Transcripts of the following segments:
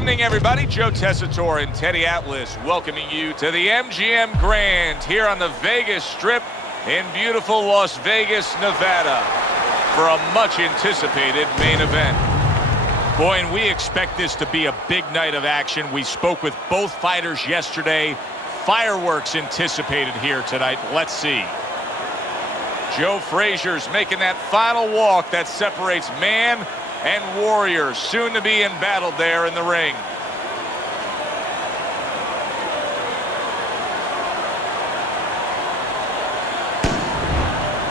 evening, everybody. Joe Tessitore and Teddy Atlas welcoming you to the MGM Grand here on the Vegas Strip in beautiful Las Vegas, Nevada for a much-anticipated main event. Boy, and we expect this to be a big night of action. We spoke with both fighters yesterday. Fireworks anticipated here tonight. Let's see. Joe Frazier's making that final walk that separates man and warrior, soon to be embattled there in the ring.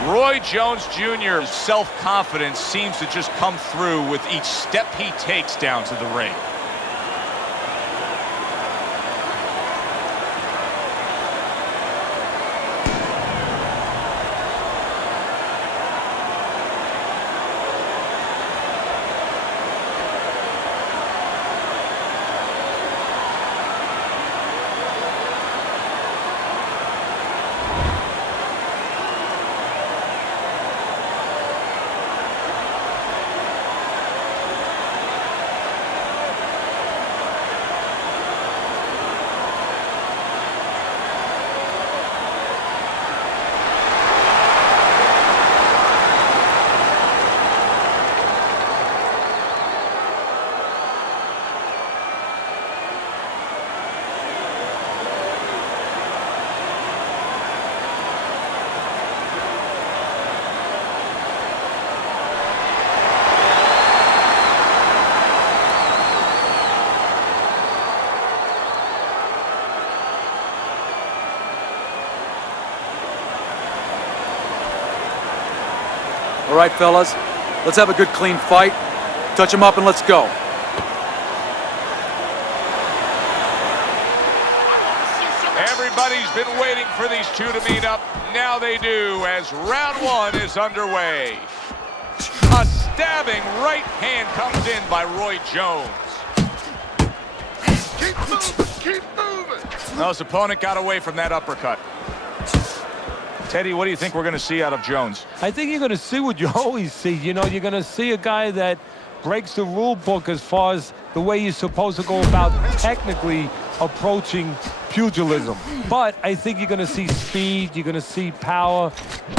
Roy Jones Jr.'s self-confidence seems to just come through with each step he takes down to the ring. All right, fellas, let's have a good, clean fight. Touch them up and let's go. Everybody's been waiting for these two to meet up. Now they do, as round one is underway. A stabbing right hand comes in by Roy Jones. Keep moving, keep moving. Now his opponent got away from that uppercut. Teddy, what do you think we're going to see out of Jones? I think you're going to see what you always see. You know, you're going to see a guy that breaks the rule book as far as the way you're supposed to go about technically approaching pugilism. But I think you're going to see speed, you're going to see power,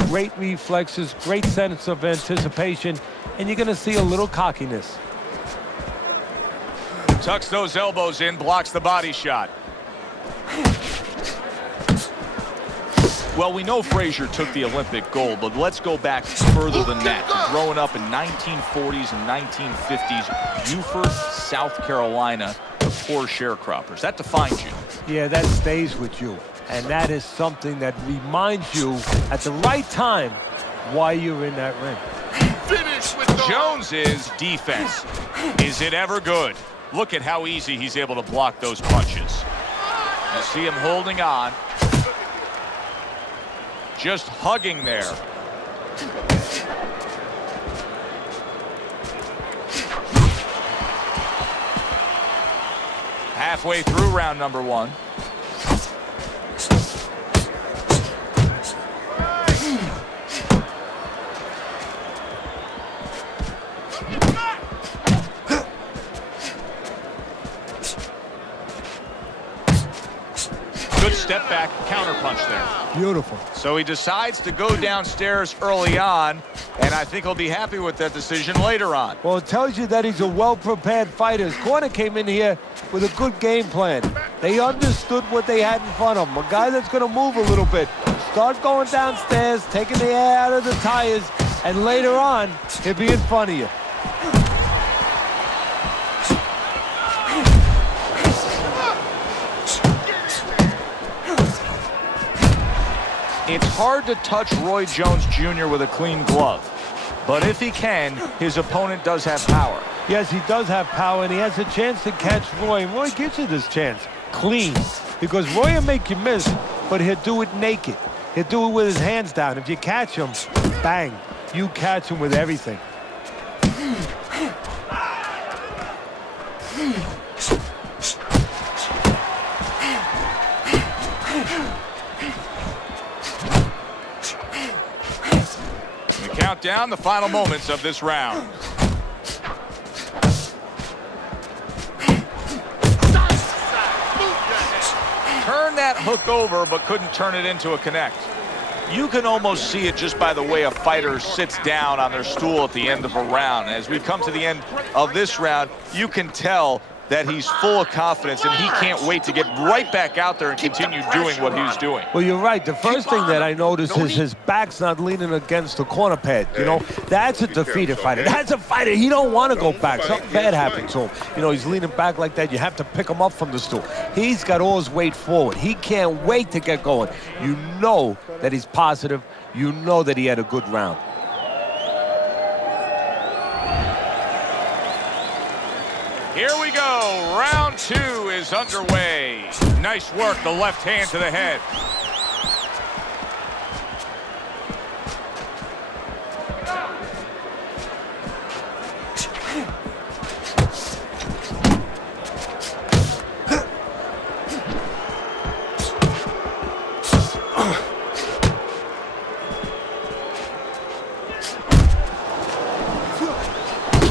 great reflexes, great sense of anticipation, and you're going to see a little cockiness. Tucks those elbows in, blocks the body shot. Well, we know Frazier took the Olympic gold, but let's go back further than that. Growing up in 1940s and 1950s, Beaufort, South Carolina, the poor sharecroppers. That defines you. Yeah, that stays with you. And that is something that reminds you at the right time why you're in that ring. Finish with the Jones's defense. Is it ever good? Look at how easy he's able to block those punches. You see him holding on. Just hugging there. Halfway through round number one. Good step back, counter punch there. Beautiful. So he decides to go downstairs early on, and I think he'll be happy with that decision later on. Well, it tells you that he's a well-prepared fighter. His corner came in here with a good game plan. They understood what they had in front of him. A guy that's going to move a little bit. Start going downstairs, taking the air out of the tires, and later on, he'll be in front of you. It's hard to touch Roy Jones Jr. with a clean glove. But if he can, his opponent does have power. Yes, he does have power, and he has a chance to catch Roy. And Roy gives you this chance, clean. Because Roy will make you miss, but he'll do it naked. He'll do it with his hands down. If you catch him, bang, you catch him with everything. Count down the final moments of this round. hook over, but couldn't turn it into a connect. You can almost see it just by the way a fighter sits down on their stool at the end of a round. As we come to the end of this round, you can tell that he's full of confidence and he can't wait to get right back out there and continue doing what he's doing. Well, you're right. The first thing that I notice is his back's not leaning against the corner pad. You know, that's a defeated fighter. That's a fighter. He don't want to go back. Something bad happened to him. You know, he's leaning back like that. You have to pick him up from the stool. He's got all his weight forward. He can't wait to get going. You know that he's positive. You know that he had a good round. Here we go. Round 2 is underway. Nice work, the left hand to the head.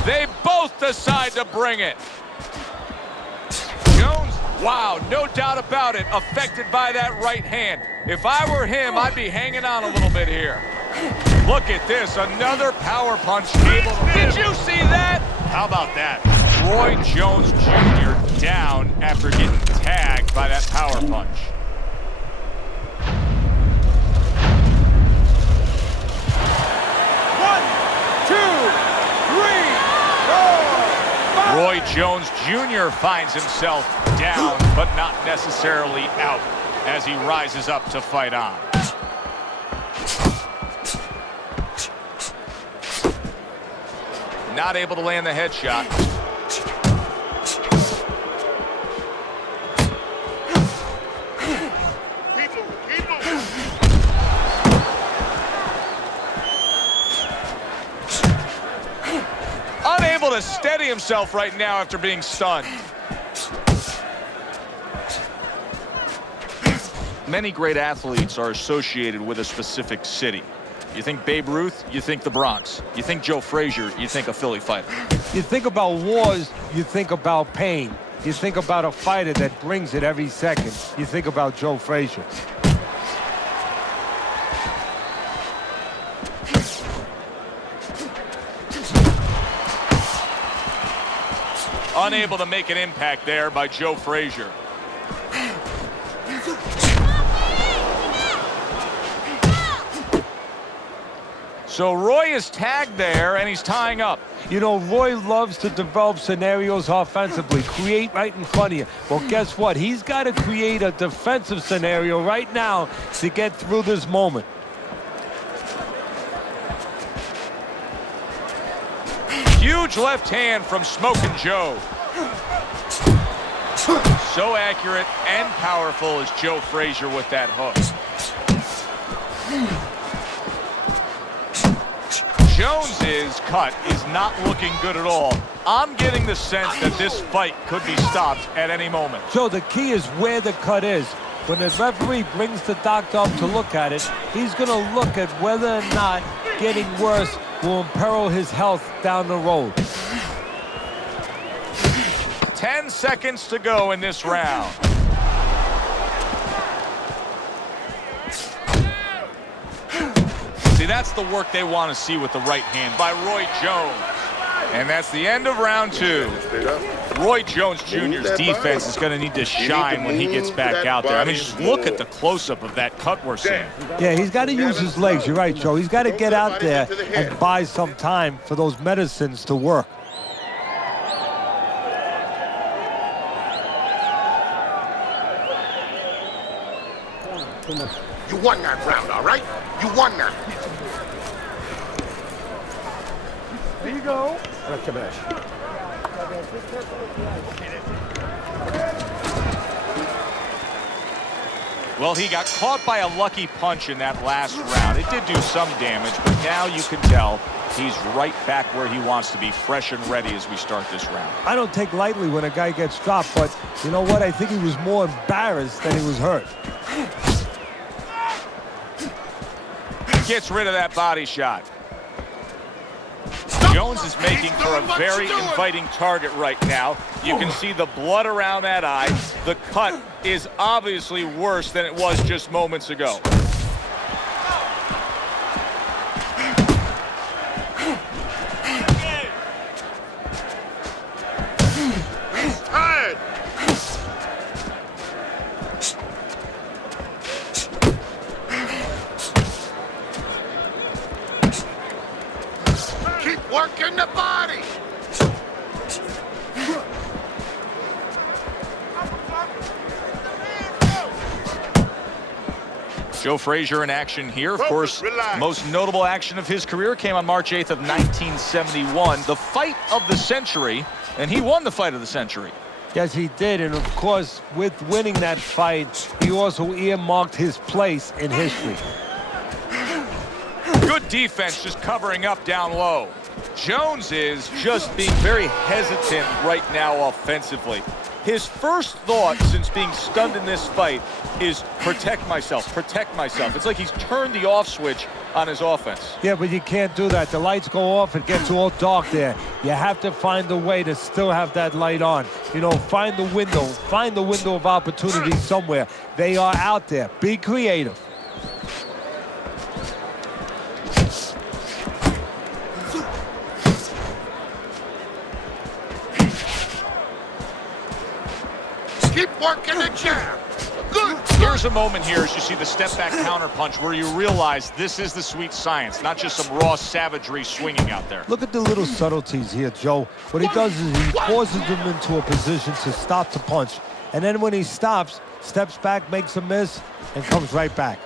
They both decide to bring it. Jones, wow, no doubt about it, affected by that right hand. If I were him, I'd be hanging on a little bit here. Look at this, another power punch able to... Did you see that? How about that? Roy Jones Jr. down after getting tagged by that power punch. Roy Jones Jr. finds himself down, but not necessarily out, as he rises up to fight on. Not able to land the headshot. Unable to steady himself right now after being stunned. Many great athletes are associated with a specific city. You think Babe Ruth, you think the Bronx. You think Joe Frazier, you think a Philly fighter. You think about wars, you think about pain. You think about a fighter that brings it every second. You think about Joe Frazier. Unable to make an impact there by Joe Frazier. So Roy is tagged there, and he's tying up. You know, Roy loves to develop scenarios offensively, create right in front of you. Well, guess what? He's got to create a defensive scenario right now to get through this moment. Huge left hand from Smokin' Joe. So accurate and powerful is Joe Frazier with that hook. Jones's cut is not looking good at all. I'm getting the sense that this fight could be stopped at any moment. So the key is where the cut is. When the referee brings the doctor up to look at it, he's going to look at whether or not getting worse will imperil his health down the road. 10 seconds to go in this round. See, that's the work they want to see with the right hand by Roy Jones. And that's the end of round 2. Roy Jones Jr.'s defense is going to need to shine when he gets back out there. I mean, just look at the close-up of that cut we're seeing. Yeah, he's got to use his legs. You're right, Joe. He's got to get out there and buy some time for those medicines to work. You won that round, all right? You won that. There you go. Well, he got caught by a lucky punch in that last round. It did do some damage, but now you can tell he's right back where he wants to be, fresh and ready as we start this round. I don't take lightly when a guy gets dropped, but you know what? I think he was more embarrassed than he was hurt. Gets rid of that body shot. Jones is making for a very inviting target right now. You can see the blood around that eye. The cut is obviously worse than it was just moments ago. Tired. Keep working the body. Joe Frazier in action here. Of course, most notable action of his career came on March 8th of 1971. The fight of the century, and he won the fight of the century. Yes, he did, and of course, with winning that fight, he also earmarked his place in history. Good defense, just covering up down low. Jones is just being very hesitant right now offensively. His first thought since being stunned in this fight is protect myself, protect myself. It's like he's turned the off switch on his offense. Yeah, but you can't do that. The lights go off, it gets all dark there. You have to find a way to still have that light on. You know, find the window of opportunity somewhere. They are out there. Be creative. Keep working the jab. Good. Here's a moment here as you see the step-back counterpunch where you realize this is the sweet science, not just some raw savagery swinging out there. Look at the little subtleties here, Joe. What he does is he forces him into a position to stop the punch. And then when he stops, steps back, makes a miss, and comes right back.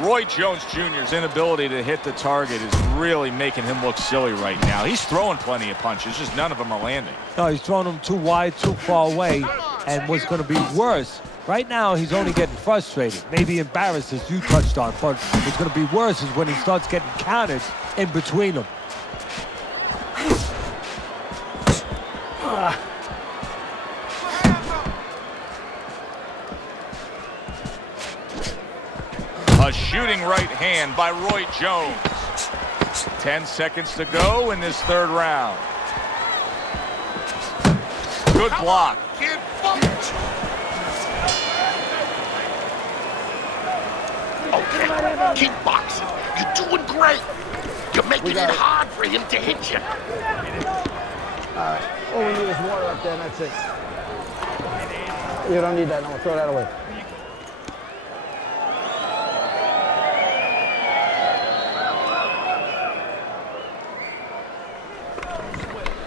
Roy Jones Jr.'s inability to hit the target is really making him look silly right now. He's throwing plenty of punches, just none of them are landing. No, he's throwing them too wide, too far away. And what's going to be worse, right now he's only getting frustrated, maybe embarrassed, as you touched on. But what's going to be worse is when he starts getting countered in between them. A shooting right hand by Roy Jones. 10 seconds to go in this third round. Good block. Okay, keep boxing. You're doing great. You're making it hard for him to hit you. All we need is water up there, and that's it. You don't need that. No, throw that away.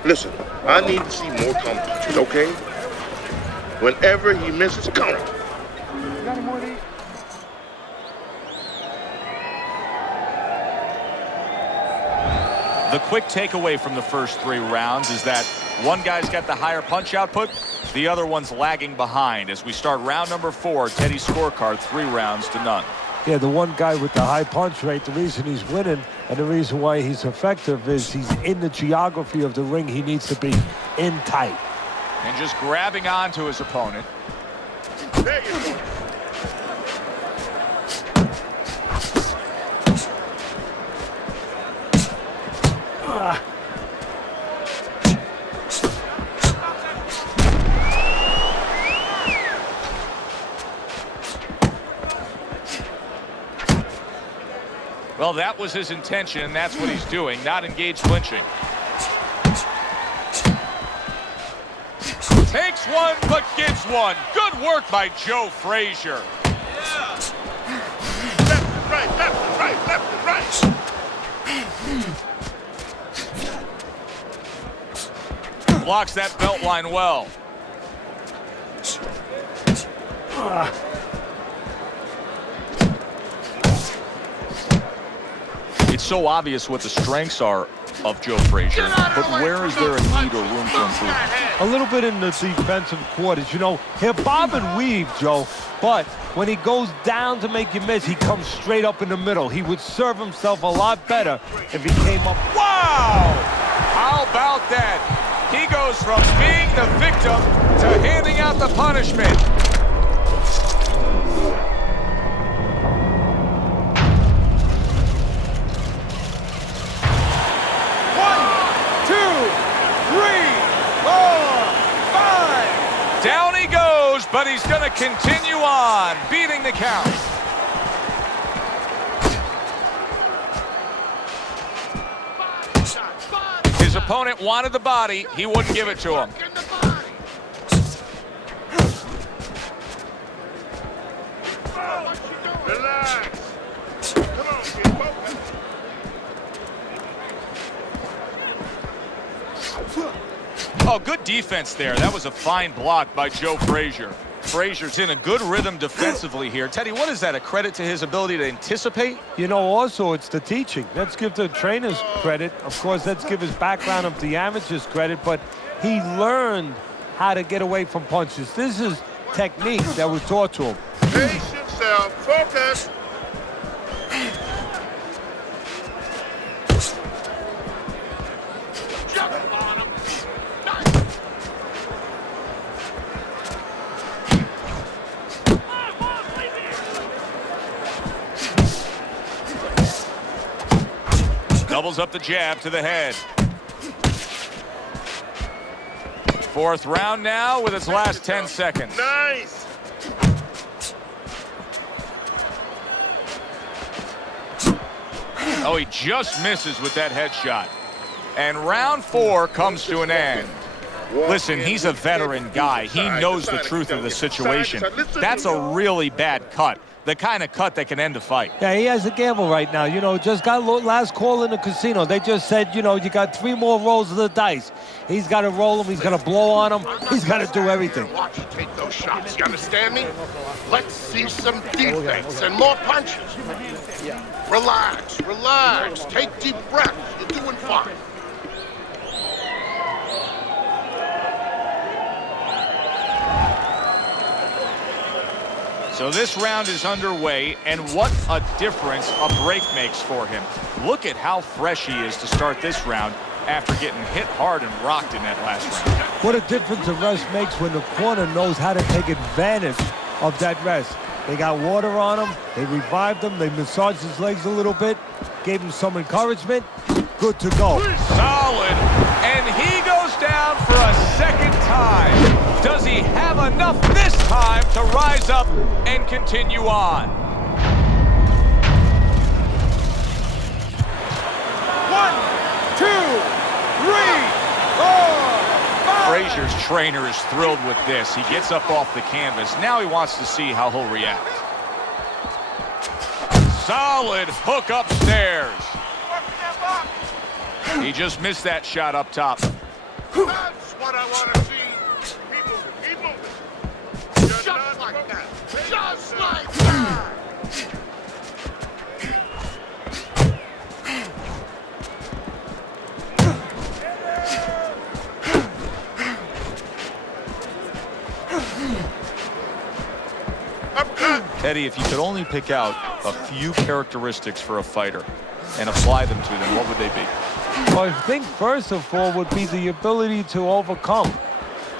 Listen, I need to see more come punches, okay? Whenever he misses, count. You got any more to eat? The quick takeaway from the first 3 rounds is that one guy's got the higher punch output, the other one's lagging behind. As we start round number 4, Teddy's scorecard 3 rounds to none. Yeah, the one guy with the high punch rate, the reason he's winning and the reason why he's effective is he's in the geography of the ring he needs to be, in tight. And just grabbing onto his opponent. There you go. Well, that was his intention, and that's what he's doing, not engage flinching. Takes one, but gives one. Good work by Joe Frazier. Left and right, left and right, left and right. Blocks that belt line well. It's so obvious what the strengths are of Joe Frazier, but where is there a need or room for improvement? A little bit in the defensive quarters. You know, he'll bob and weave, Joe, but when he goes down to make you miss, he comes straight up in the middle. He would serve himself a lot better if he came up. Wow! How about that? He goes from being the victim to handing out the punishment. he's going to continue on, beating the count. His opponent wanted the body. He wouldn't give it to him. Relax. Come on, kid. Focus. Oh, good defense there. That was a fine block by Joe Frazier. Frazier's in a good rhythm defensively here. Teddy, what is that, a credit to his ability to anticipate? You know, also, it's the teaching. Let's give the trainers credit. Of course, let's give his background of the amateurs credit, but he learned how to get away from punches. This is technique that was taught to him. Pace yourself. Focus. Doubles up the jab to the head. Fourth round now with its last 10 seconds. Nice. Oh, he just misses with that headshot. And round 4 comes to an end. Listen, he's a veteran guy. He knows the truth of the situation. That's a really bad cut. The kind of cut that can end a fight. Yeah, he has a gamble right now. You know, just got last call in the casino. They just said, you know, you got 3 more rolls of the dice. He's got to roll them. He's got to blow on them. He's got to do everything. Watch you take those shots. You understand me? Let's see some defense and more punches. Relax, relax. Take deep breaths. You're doing fine. So this round is underway, and what a difference a break makes for him. Look at how fresh he is to start this round after getting hit hard and rocked in that last round. What a difference a rest makes when the corner knows how to take advantage of that rest. They got water on him. They revived him. They massaged his legs a little bit, gave him some encouragement. Good to go. Solid. And he goes down for a second time. Does he have enough this time to rise up and continue on? 1, 2, 3, 4, 5. Frazier's trainer is thrilled with this. He gets up off the canvas. Now he wants to see how he'll react. Solid hook upstairs. He just missed that shot up top. That's what I want to see. Keep moving. Keep moving. Just like that. Just like that. Teddy, if you could only pick out a few characteristics for a fighter and apply them to them, what would they be? Well, I think first of all would be the ability to overcome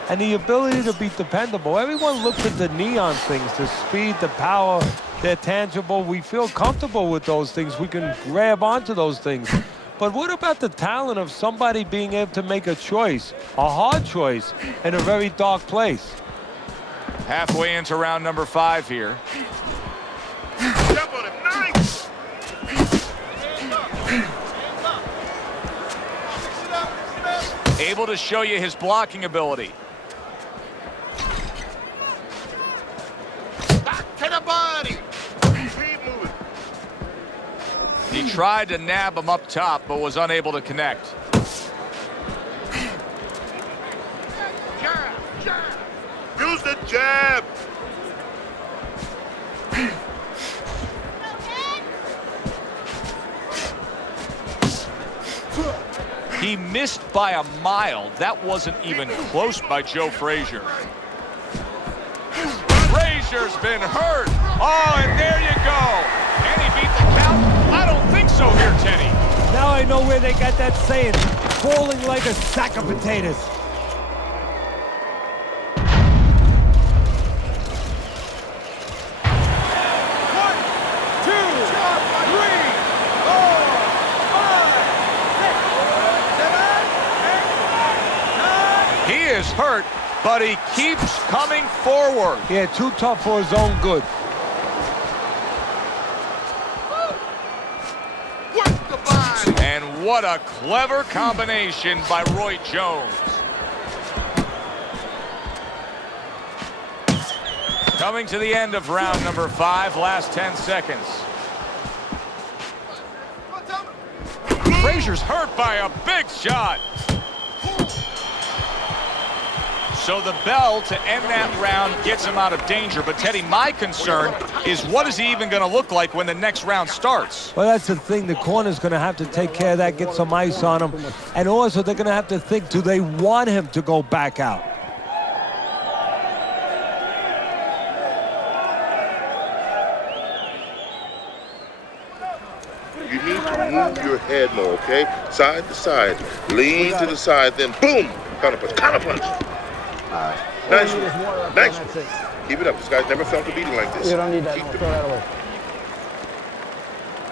and the ability to be dependable. Everyone looks at the neon things, the speed, the power, they're tangible. We feel comfortable with those things. We can grab onto those things. But what about the talent of somebody being able to make a choice, a hard choice, in a very dark place? Halfway into round number 5 here. Jump on it. Nice. Able to show you his blocking ability. Back to the body. Keep moving. He tried to nab him up top, but was unable to connect. Jab, jab. Use the jab. He missed by a mile. That wasn't even close by Joe Frazier. Frazier's been hurt. Oh, and there you go. Can he beat the count? I don't think so here, Teddy. Now I know where they got that saying, falling like a sack of potatoes. He is hurt, but he keeps coming forward. Yeah, too tough for his own good. Work the body. And what a clever combination by Roy Jones. Coming to the end of round number 5, last 10 seconds. Frazier's hurt by a big shot. So the bell to end that round gets him out of danger. But, Teddy, my concern is what is he even going to look like when the next round starts? Well, that's the thing. The corner's going to have to take care of that, get some ice on him. And also, they're going to have to think, do they want him to go back out? You need to move your head more, okay? Side to side. Lean to the side, then boom! Counter punch. Counter punch! Nice one. Nice one. Keep it up. This guy's never felt a beating like this. You don't need that. Keep No, it throw up. that away.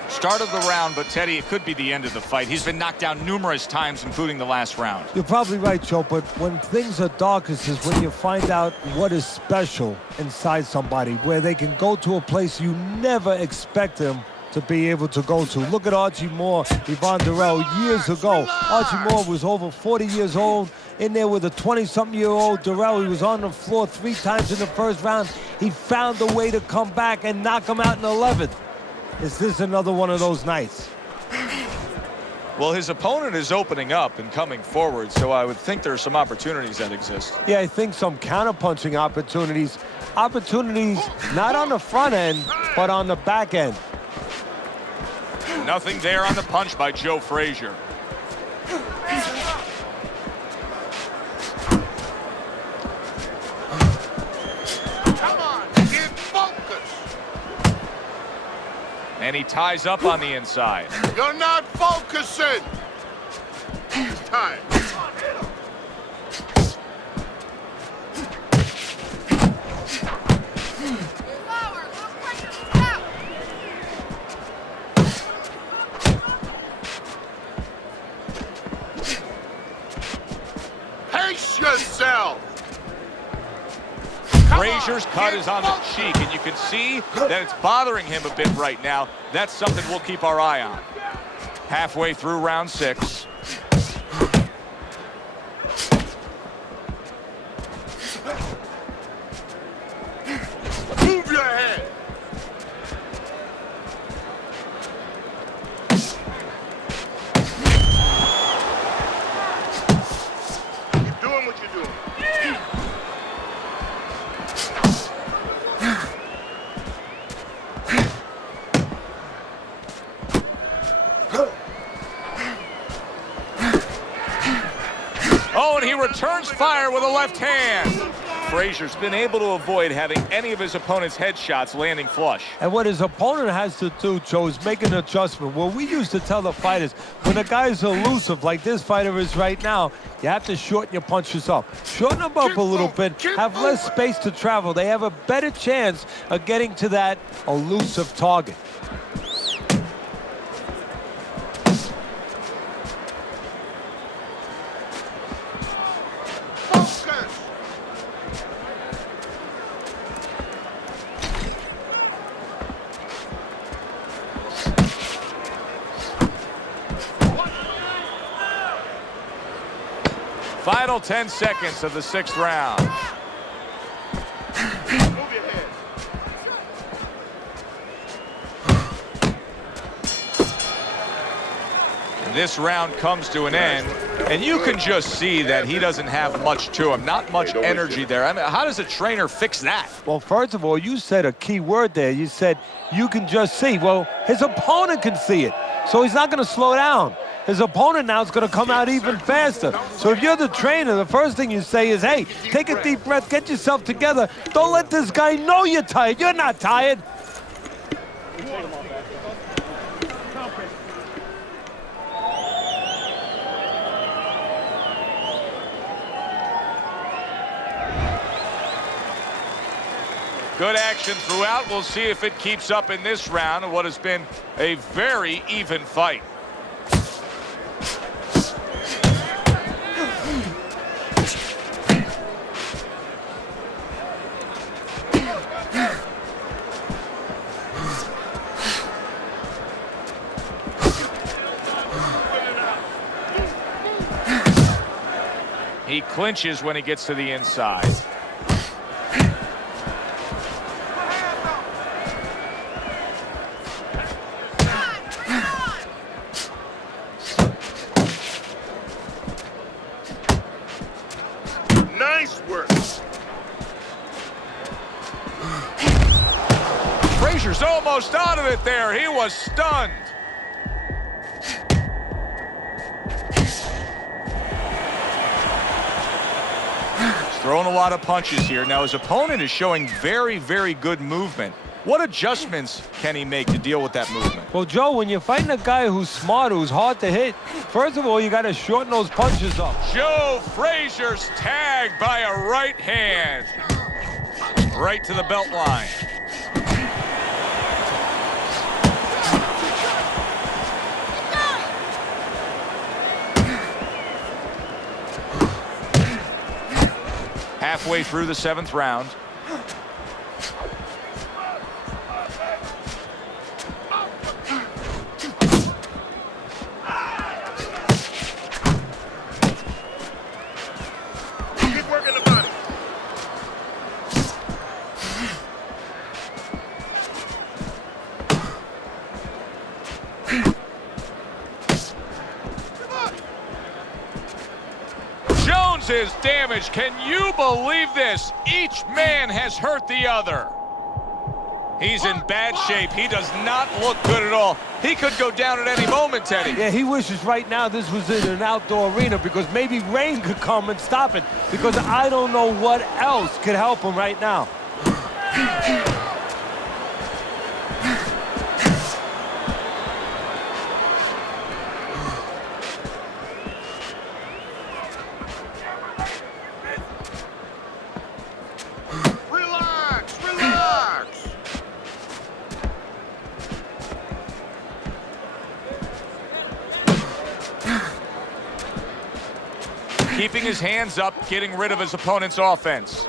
Start of the round, but, Teddy, it could be the end of the fight. He's been knocked down numerous times, including the last round. You're probably right, Joe, but when things are darkest is when you find out what is special inside somebody, where they can go to a place you never expect them to be able to go to. Look at Archie Moore, Yvonne Durrell, years ago. Archie Moore was over 40 years old, in there with a 20-something-year-old Durrell. He was on the floor 3 times in the first round. He found a way to come back and knock him out in the 11th. Is this another one of those nights? Well, his opponent is opening up and coming forward, so I would think there are some opportunities that exist. Yeah, I think some counterpunching opportunities. Opportunities not on the front end, but on the back end. Nothing there on the punch by Joe Frazier. Come on, get focused. And he ties up on the inside. You're not focusing. It's time. Pace yourself. Frazier's cut is on the cheek, and you can see that it's bothering him a bit right now. That's something we'll keep our eye on. Halfway through round 6. Move your head. Keep doing what you're doing. Oh, and he returns fire with a left hand. Frazier's been able to avoid having any of his opponent's headshots landing flush. And what his opponent has to do, Joe, is make an adjustment. Well, we used to tell the fighters, when a guy's elusive like this fighter is right now, you have to shorten your punches up. Shorten them up a little bit, have less space to travel. They have a better chance of getting to that elusive target. Focus. Final 10 seconds of the 6th round. Move your head. This round comes to an end, and you can just see that he doesn't have much to him, not much energy there. I mean, how does a trainer fix that? Well, first of all, you said a key word there. You said you can just see. Well, his opponent can see it, so he's not going to slow down. His opponent now is going to come out even faster. So if you're the trainer, the first thing you say is, hey, take a deep breath, get yourself together. Don't let this guy know you're tired. You're not tired. Good action throughout. We'll see if it keeps up in this round of what has been a very even fight. He clinches when he gets to the inside. Nice work. Frazier's almost out of it there. He was stunned. Throwing a lot of punches here. Now his opponent is showing very, very good movement. What adjustments can he make to deal with that movement? Well, Joe, when you're fighting a guy who's smart, who's hard to hit, first of all, you got to shorten those punches up. Joe Frazier's tagged by a right hand. Right to the belt line. Halfway through the 7th round. Keep working the body. Jones is damaged. Can you believe this? Each man has hurt the other. He's in bad shape. He does not look good at all. He could go down at any moment, Teddy. Yeah, he wishes right now this was in an outdoor arena because maybe rain could come and stop it, because I don't know what else could help him right now. Relax, relax. Keeping his hands up, getting rid of his opponent's offense.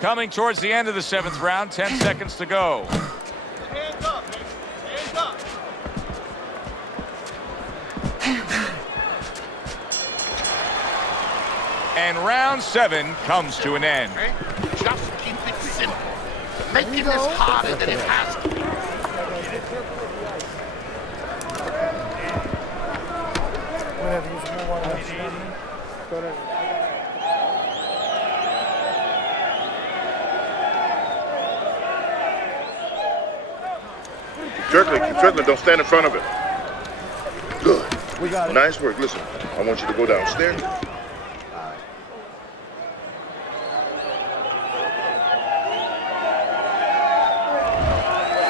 Coming towards the end of the 7th round, 10 seconds to go. Hands up, man. Hands up. And round 7 comes to an end. Okay? Just keep it simple. Make it as harder than it has to be. Keep circling, don't stand in front of it. Good. We got it. Nice work. Listen, I want you to go downstairs.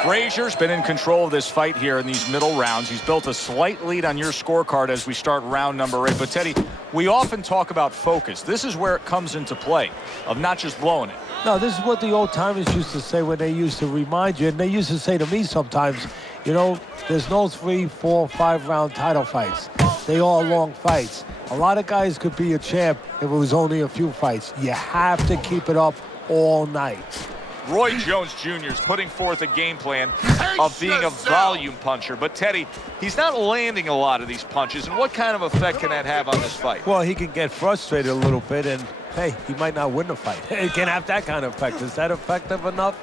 Frazier's been in control of this fight here in these middle rounds. He's built a slight lead on your scorecard as we start round number 8. But Teddy, we often talk about focus. This is where it comes into play, of not just blowing it. No, this is what the old timers used to say when they used to remind you, and they used to say to me sometimes, you know, there's no 3, 4, 5 round title fights. They all long fights. A lot of guys could be a champ if it was only a few fights. You have to keep it up all night. Roy Jones Jr. is putting forth a game plan of being a volume puncher. But Teddy, he's not landing a lot of these punches. And what kind of effect can that have on this fight? Well, he can get frustrated a little bit, and hey, he might not win the fight. It can have that kind of effect. Is that effective enough?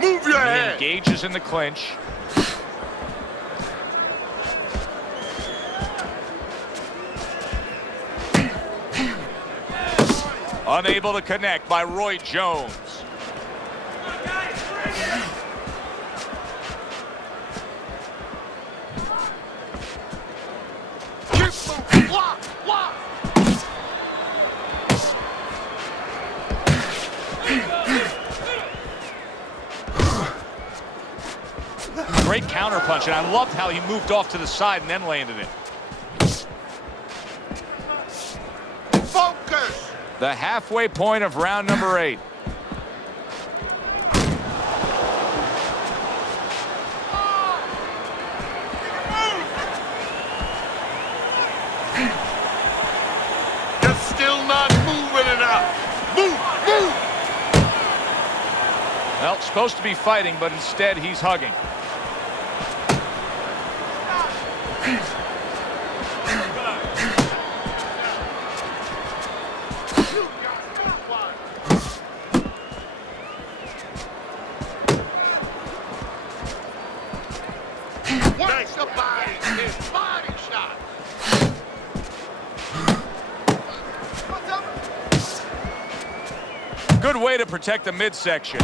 Move your He head. engages in the clinch. Unable to connect by Roy Jones. Keep moving. Block, block. Great counter punch, and I loved how he moved off to the side and then landed it. Focus. The halfway point of round number 8. You're still not moving enough. Move, move. Well, supposed to be fighting, but instead he's hugging. Nice body shot. Good way to protect the midsection.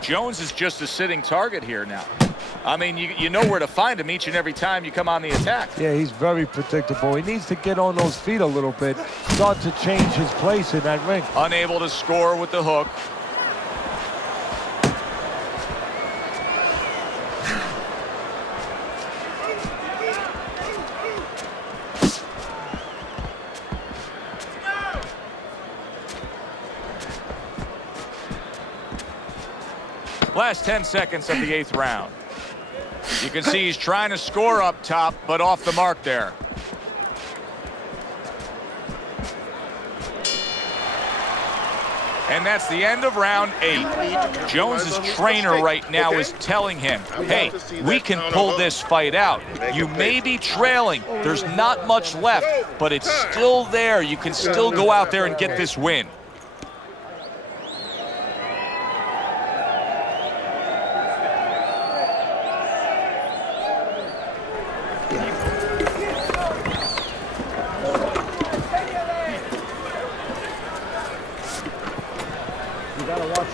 Jones is just a sitting target here now. I mean, you know where to find him each and every time you come on the attack. Yeah, he's very predictable. He needs to get on those feet a little bit, start to change his place in that ring. Unable to score with the hook. Last 10 seconds of the 8th round. You can see he's trying to score up top, but off the mark there. And that's the end of round 8. Jones's trainer right now is telling him, hey, we can pull this fight out. You may be trailing. There's not much left, but it's still there. You can still go out there and get this win.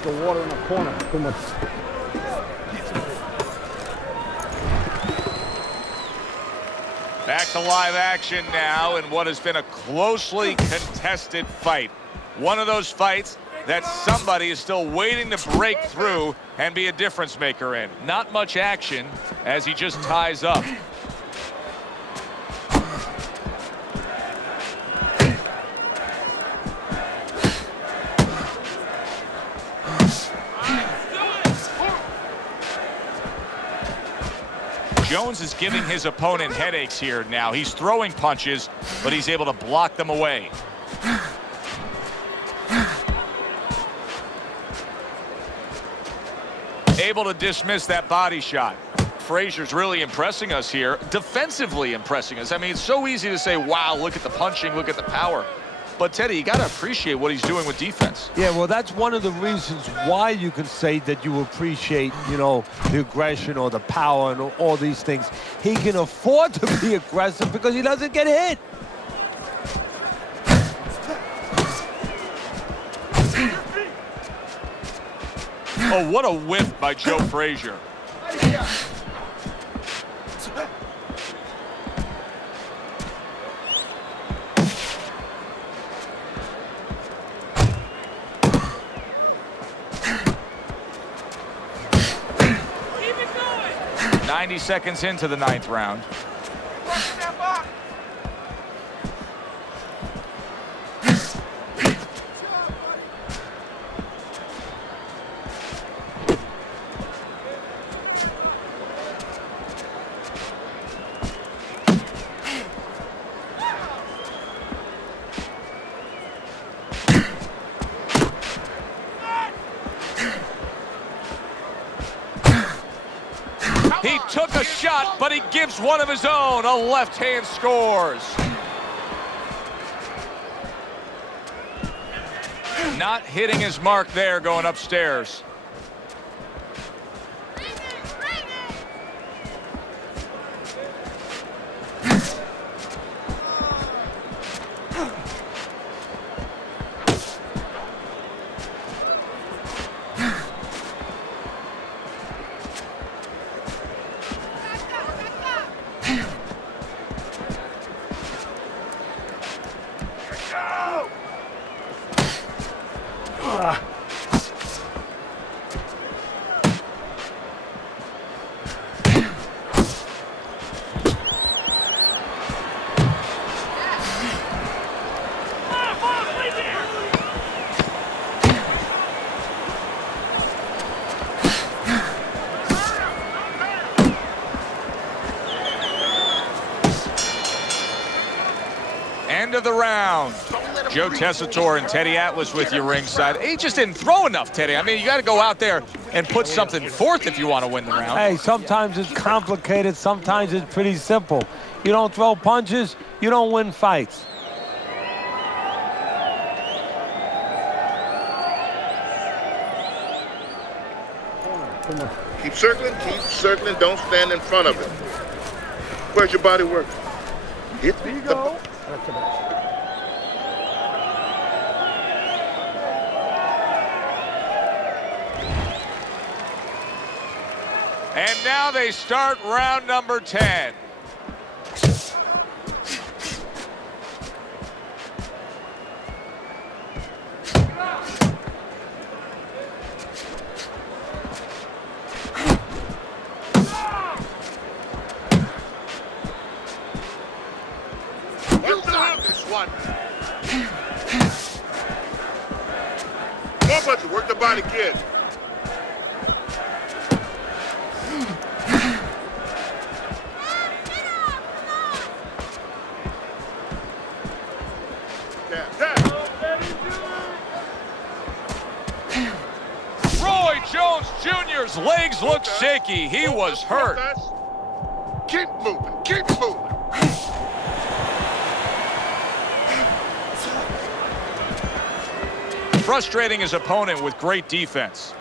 The water in the corner too much. Back to live action now in what has been a closely contested fight. One of those fights that somebody is still waiting to break through and be a difference maker in. Not much action as he just ties up. Jones is giving his opponent headaches here now. He's throwing punches, but he's able to block them away. Able to dismiss that body shot. Frazier's really impressing us here, defensively impressing us. I mean, it's so easy to say, wow, look at the punching, look at the power. But, Teddy, you got to appreciate what he's doing with defense. Yeah, well, that's one of the reasons why you can say that you appreciate, you know, the aggression or the power and all these things. He can afford to be aggressive because he doesn't get hit. Oh, what a whiff by Joe Frazier. Keep it going. 90 seconds into the 9th round. Step up. He took a shot, but he gives one of his own. A left hand scores. Not hitting his mark there going upstairs. End of the round. Don't let him Joe Tessitore and Teddy Atlas with you ringside. He just didn't throw enough, Teddy. I mean, you got to go out there and put something forth if you want to win the round. Hey, sometimes it's complicated, sometimes it's pretty simple. You don't throw punches, you don't win fights. Keep circling, don't stand in front of it. Where's your body work? Hit me. Go. And now they start round number 10. More punches, work the body, kid. Roy Jones Jr.'s legs look shaky. He was hurt. Keep moving, keep moving. Frustrating his opponent with great defense.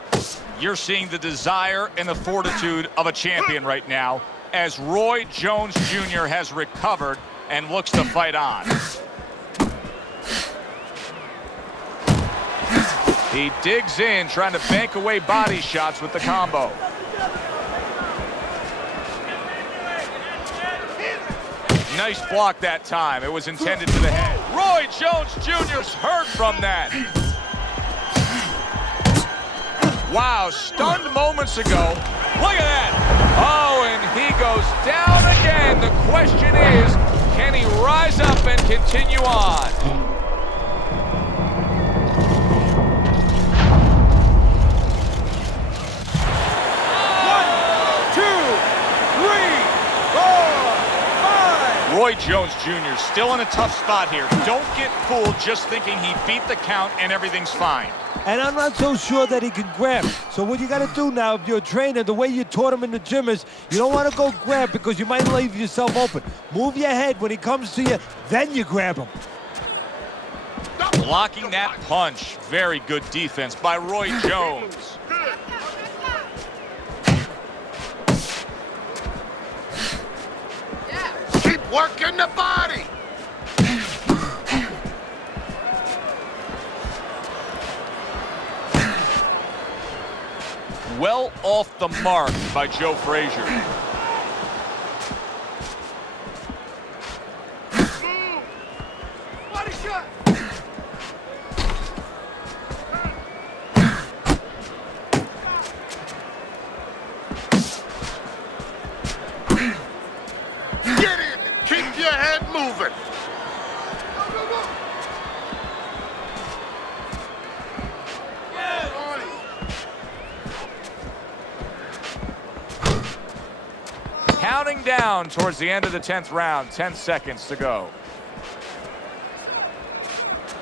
You're seeing the desire and the fortitude of a champion right now as Roy Jones Jr. has recovered and looks to fight on. He digs in, trying to bank away body shots with the combo. Nice block that time. It was intended to the head. Roy Jones Jr.'s hurt from that. Wow, stunned moments ago. Look at that. Oh, and he goes down again. The question is, can he rise up and continue on? Roy Jones Jr. still in a tough spot here. Don't get fooled just thinking he beat the count and everything's fine. And I'm not so sure that he can grab. So what you got to do now, if you're a trainer, the way you taught him in the gym is you don't want to go grab because you might leave yourself open. Move your head when he comes to you, then you grab him. Blocking that punch. Very good defense by Roy Jones. Keep working the body. Well off the mark by Joe Frazier. Body shot. Get in and keep your head moving. Counting down towards the end of the 10th round. 10 seconds to go.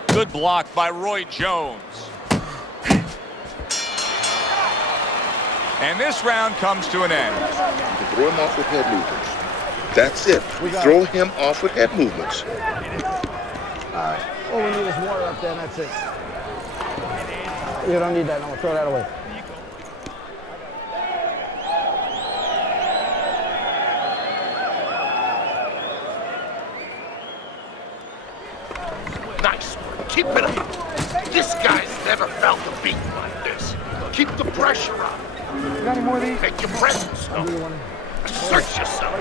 Good block by Roy Jones. And this round comes to an end. You can throw him off with head movements. That's it. Throw him off with head movements. All we need is water up there, and that's it. You don't need that. No, throw that away. Nice. Keep it up. This guy's never felt a beat like this. Keep the pressure on. You got any more of these? Make your presence known. Assert yourself.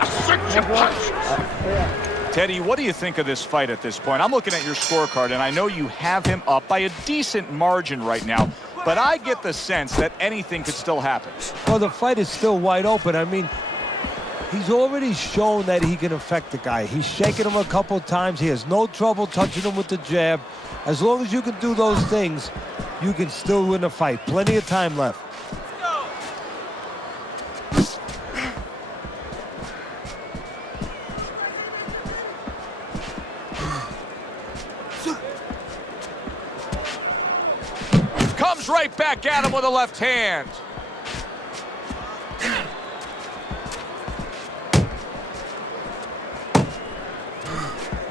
Assert your punches. Teddy, what do you think of this fight at this point? I'm looking at your scorecard, and I know you have him up by a decent margin right now, but I get the sense that anything could still happen. Well, the fight is still wide open. I mean, he's already shown that he can affect the guy. He's shaken him a couple times. He has no trouble touching him with the jab. As long as you can do those things, you can still win the fight. Plenty of time left. Let's go. Comes right back at him with a left hand.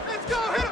Let's go, hit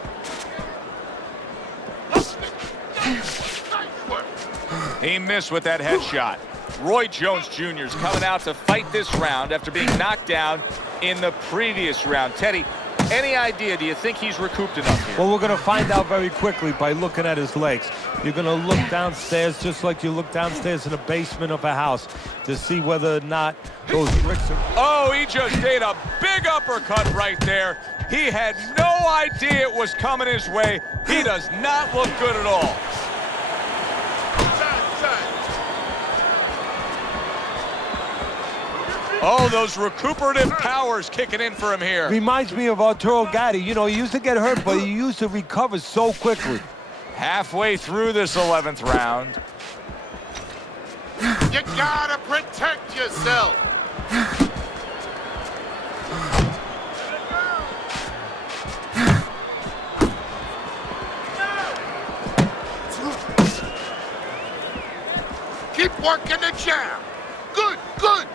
him. He missed with that headshot. Roy Jones Jr. is coming out to fight this round after being knocked down in the previous round. Teddy, any idea, do you think he's recouped enough here? Well, we're going to find out very quickly by looking at his legs. You're going to look downstairs just like you look downstairs in the basement of a house to see whether or not those bricks are... Oh, he just ate a big uppercut right there. He had no idea it was coming his way. He does not look good at all. Oh, those recuperative powers kicking in for him here. Reminds me of Arturo Gatti. You know, he used to get hurt, but he used to recover so quickly. Halfway through this 11th round. You gotta protect yourself. Keep working the jab. Good, good.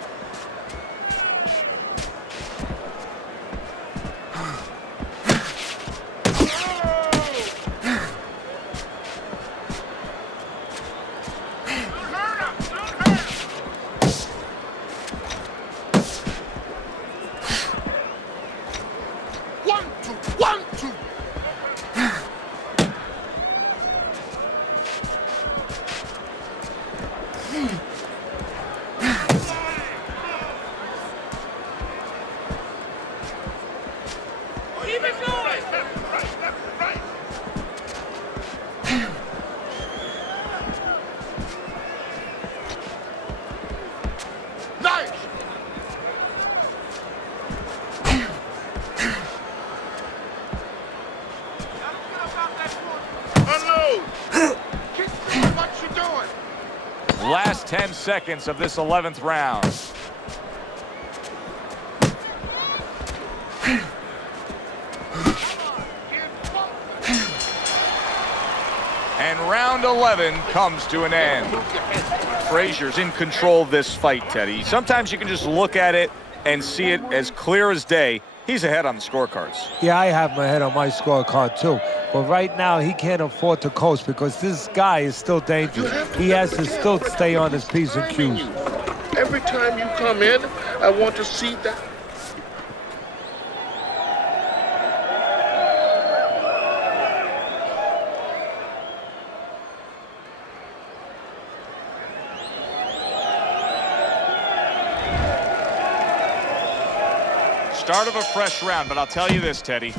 Keep it going. Nice. Unload. Keep doing what you're doing. Last 10 seconds of this 11th round. And round 11 comes to an end. Frazier's in control of this fight, Teddy. Sometimes you can just look at it and see it as clear as day. He's ahead on the scorecards. Yeah, I have my head on my scorecard too. But right now, he can't afford to coast because this guy is still dangerous. He has to still stay on his P's and Q's. Every time you come in, I want to see that. Start of a fresh round, but I'll tell you this, Teddy.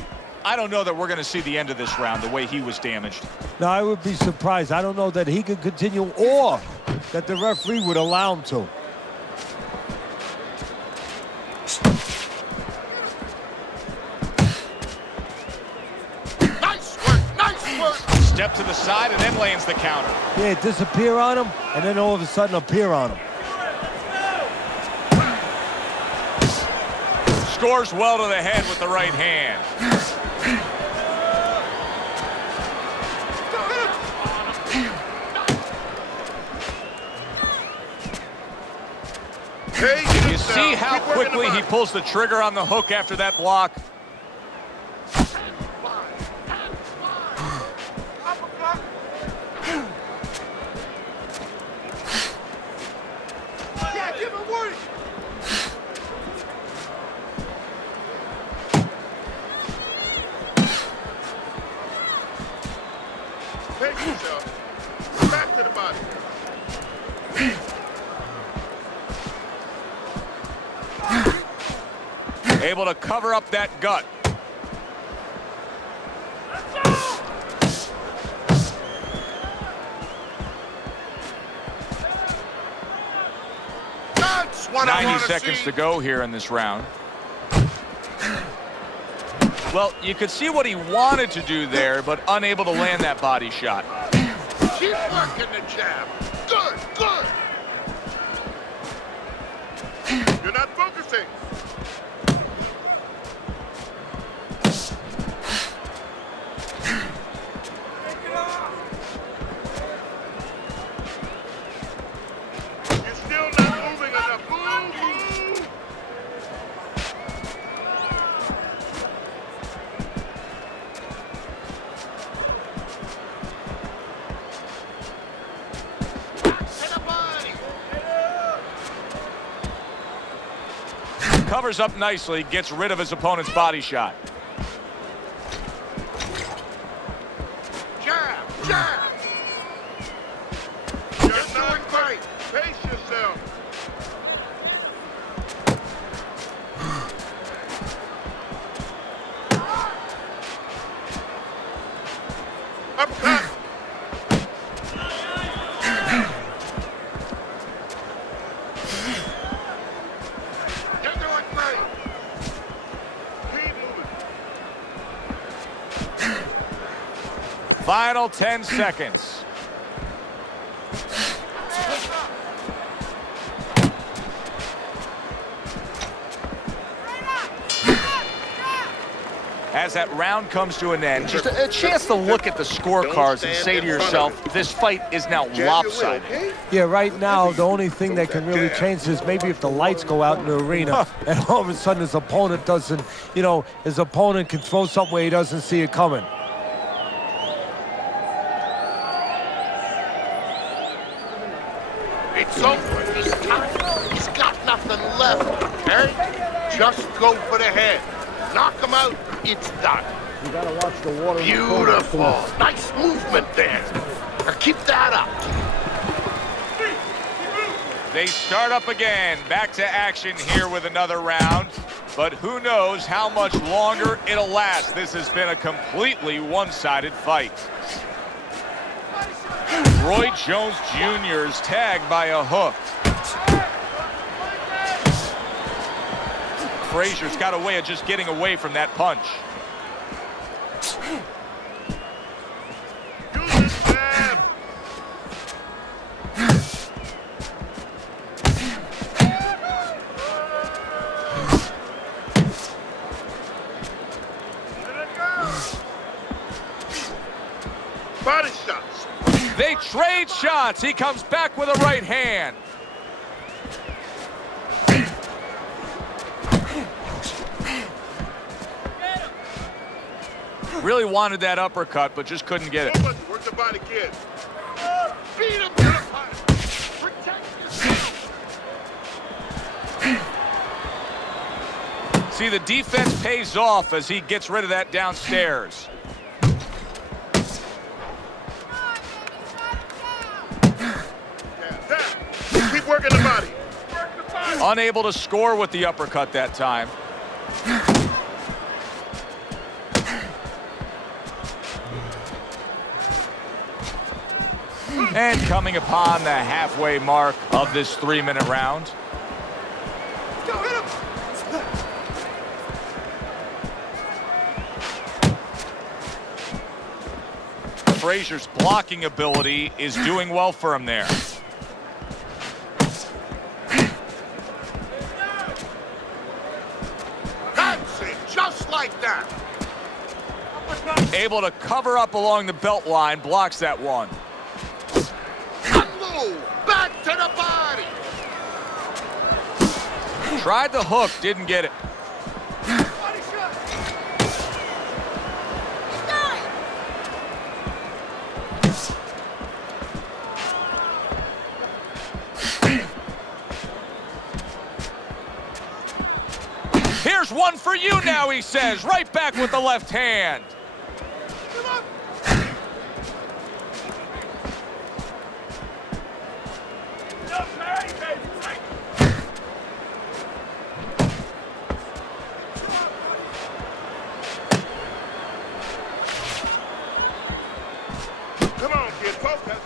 I don't know that we're going to see the end of this round the way he was damaged. Now, I would be surprised. I don't know that he could continue or that the referee would allow him to. Nice work, nice work. Step to the side and then lands the counter. Yeah, disappear on him, and then all of a sudden appear on him. Scores well to the head with the right hand. Hey, You see how quickly he pulls the trigger on the hook after that block? Yeah, give him work. Take yourself. Back to the body. Able to cover up that gut. That's what I 90 want seconds see. to go here in this round. Well, you could see what he wanted to do there, but unable to land that body shot. Keep working the jab. Good, good. You're not focusing. covers up nicely, gets rid of his opponent's body shot. Jab, jab. You're doing great. Pace yourself. Uppercut. You're doing great. Keep moving. Final 10 seconds. As that round comes to an end, just a chance to look at the scorecards and say to yourself, this fight is now lopsided. Yeah, right now, the only thing that can really change is maybe if the lights go out in the arena and all of a sudden his opponent doesn't, his opponent can throw something where he doesn't see it coming. It's over. He's tired. He's got nothing left, okay? Just go for the head. Knock him out. It's done. You gotta watch the water. Beautiful. Nice movement there. Now keep that up. They start up again. Back to action here with another round. But who knows how much longer it'll last. This has been a completely one-sided fight. Roy Jones Jr. is tagged by a hook. Frazier's got a way of just getting away from that punch. Body shots. They trade shots. He comes back with a right hand. Really wanted that uppercut, but just couldn't get it. Work the body, kid. Beat him to the body. Protect yourself. See, the defense pays off as he gets rid of that downstairs. Keep working the body. Unable to score with the uppercut that time. And coming upon the halfway mark of this 3-minute round. Go hit him. Frazier's blocking ability is doing well for him there. That's it, just like that. Able to cover up along the belt line, blocks that one. Back to the body. Tried the hook, didn't get it. Body shot. Here's one for you now, he says. Right back with the left hand. Come on, kid, focus.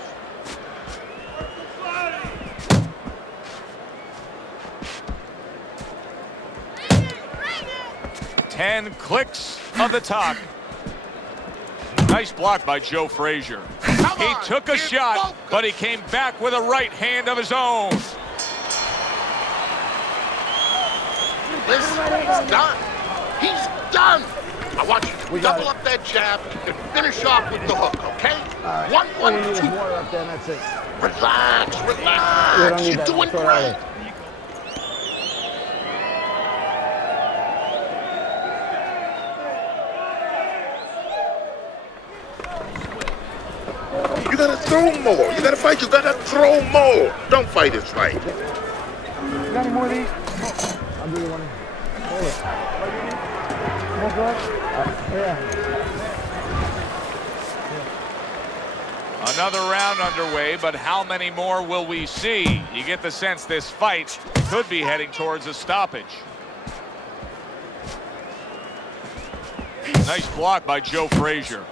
10 clicks of the top. Nice block by Joe Frazier. He took a shot, but he came back with a right hand of his own. Listen, he's done. He's done. I want you to double up that jab and finish off with the hook, okay? Right. 1, 1, There's 2. water up there, and that's it. Relax, You don't relax. need You're that. doing Throw it out great. there. You gotta throw more. You gotta fight. You gotta throw more. Don't fight his fight. You got any more of these? I'll give you one. Hold it. More blood? Yeah. Another round underway, but how many more will we see? You get the sense this fight could be heading towards a stoppage. Nice block by Joe Frazier.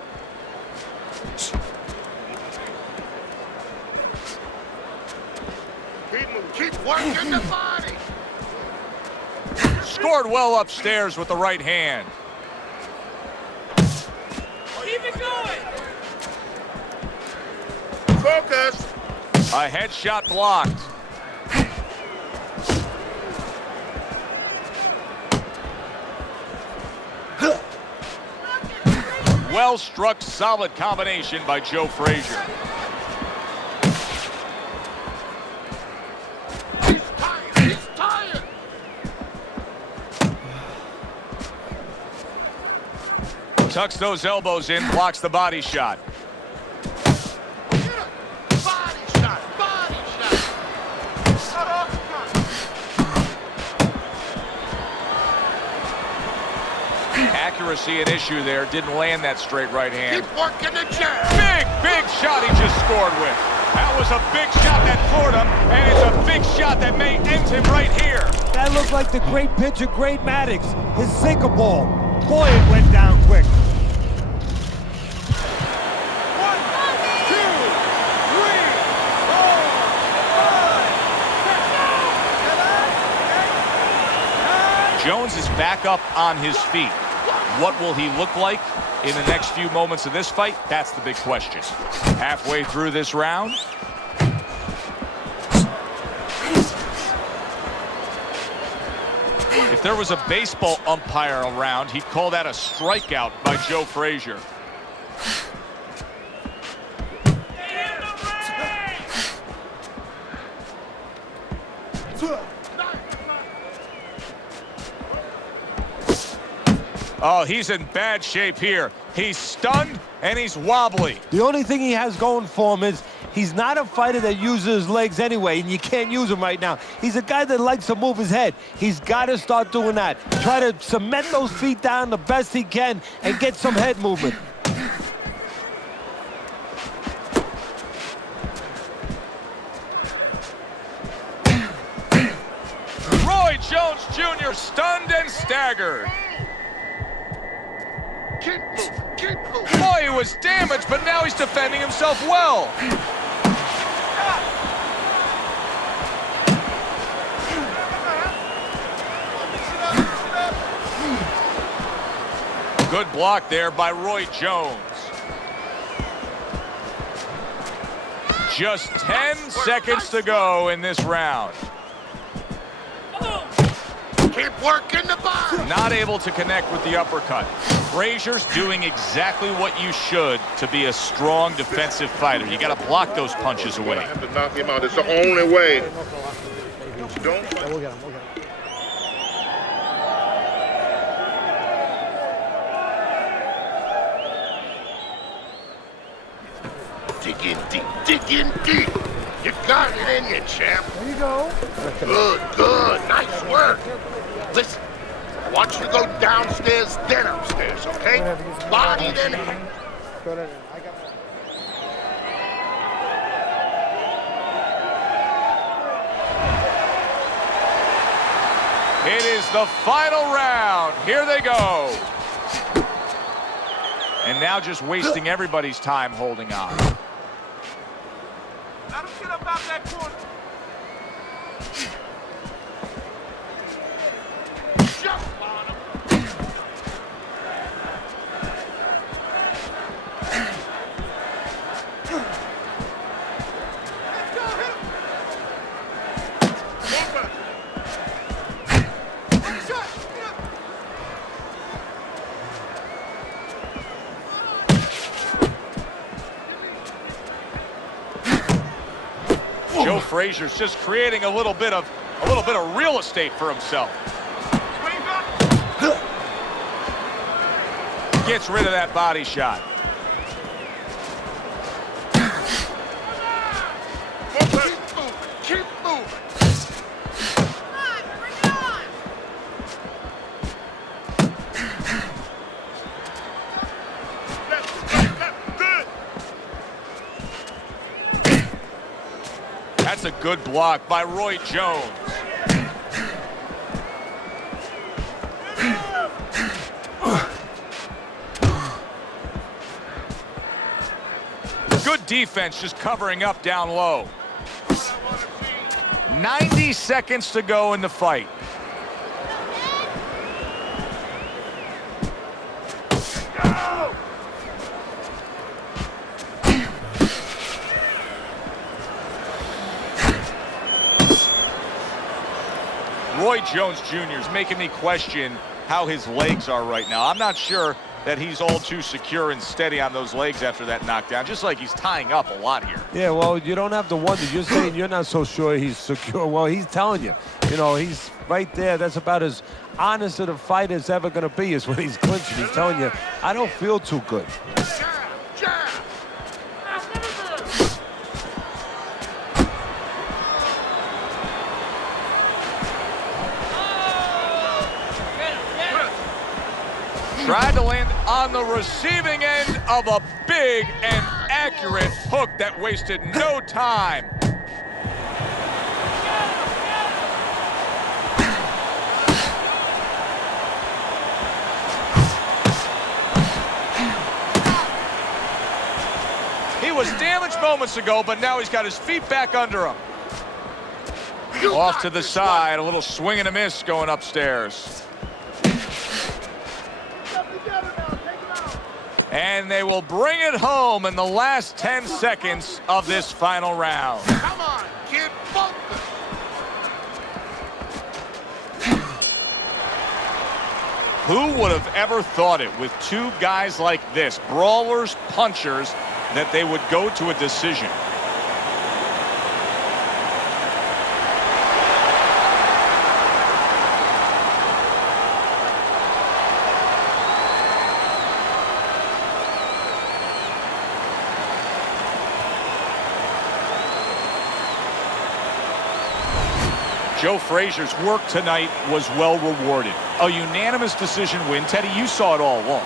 Keep working the body. Scored well upstairs with the right hand. Keep it going. Focus. A headshot blocked. Well struck, solid combination by Joe Frazier. He's tired. He's tired. Tucks those elbows in, blocks the body shot. Body shot. Body shot. Accuracy an issue there, didn't land that straight right hand. Keep working the jab. Big shot he just scored with. That was a big shot that floored him, and it's a big shot that may end him right here. That looked like the great pitcher, Great Maddox, his sinker ball. Boy, it went down quick. 1, 2, 3, 4, 5. Jones is back up on his feet. What will he look like in the next few moments of this fight? That's the big question. Halfway through this round. If there was a baseball umpire around, he'd call that a strikeout by Joe Frazier. Oh, he's in bad shape here. He's stunned and he's wobbly. The only thing he has going for him is he's not a fighter that uses his legs anyway, and you can't use him right now. He's a guy that likes to move his head. He's got to start doing that. Try to cement those feet down the best he can and get some head movement. Roy Jones Jr. stunned and staggered. Keep moving. Keep moving. Boy, he was damaged, but now he's defending himself well. Good block there by Roy Jones. Just 10 seconds to go in this round. Keep working the body. Not able to connect with the uppercut. Frazier's doing exactly what you should to be a strong defensive fighter. You got to block those punches away. I have to knock him out. It's the only way. Don't. Yeah, we'll get him. We'll get him. Dig in deep. Dig in deep. You got it in you, champ. There you go. Good, good. Nice work. Listen, I want you to go downstairs, then upstairs, okay? Body, then head. Go ahead. I got that. It is the final round. Here they go. And now just wasting everybody's time holding on. Let him get up out that corner. Just on him. Let's go, hit him. Over. One shot. Get up. Joe Frazier's just creating a little bit of real estate for himself. Gets rid of that body shot. Keep moving. Keep moving. That's a good block by Roy Jones. Good defense, just covering up down low. 90 seconds to go in the fight. Roy Jones Jr. is making me question how his legs are right now. I'm not sure that he's all too secure and steady on those legs after that knockdown, just like he's tying up a lot here. Yeah, well, you don't have to wonder. You're saying you're not so sure he's secure. Well, he's telling you. You know, he's right there. That's about as honest of a fight as ever going to be is when he's clinching. He's telling you, I don't feel too good. Tried to land on the receiving end of a big and accurate hook that wasted no time. He was damaged moments ago, but now he's got his feet back under him. Off to the side, a little swing and a miss going upstairs. And they will bring it home in the last 10 seconds of this final round. Come on, kid, both Who would have ever thought it with two guys like this, brawlers, punchers, that they would go to a decision? Joe Frazier's work tonight was well rewarded. A unanimous decision win. Teddy, you saw it all along.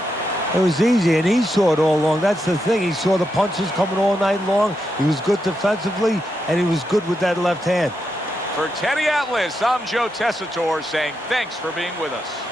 It was easy, and he saw it all along. That's the thing. He saw the punches coming all night long. He was good defensively, and he was good with that left hand. For Teddy Atlas, I'm Joe Tessitore saying thanks for being with us.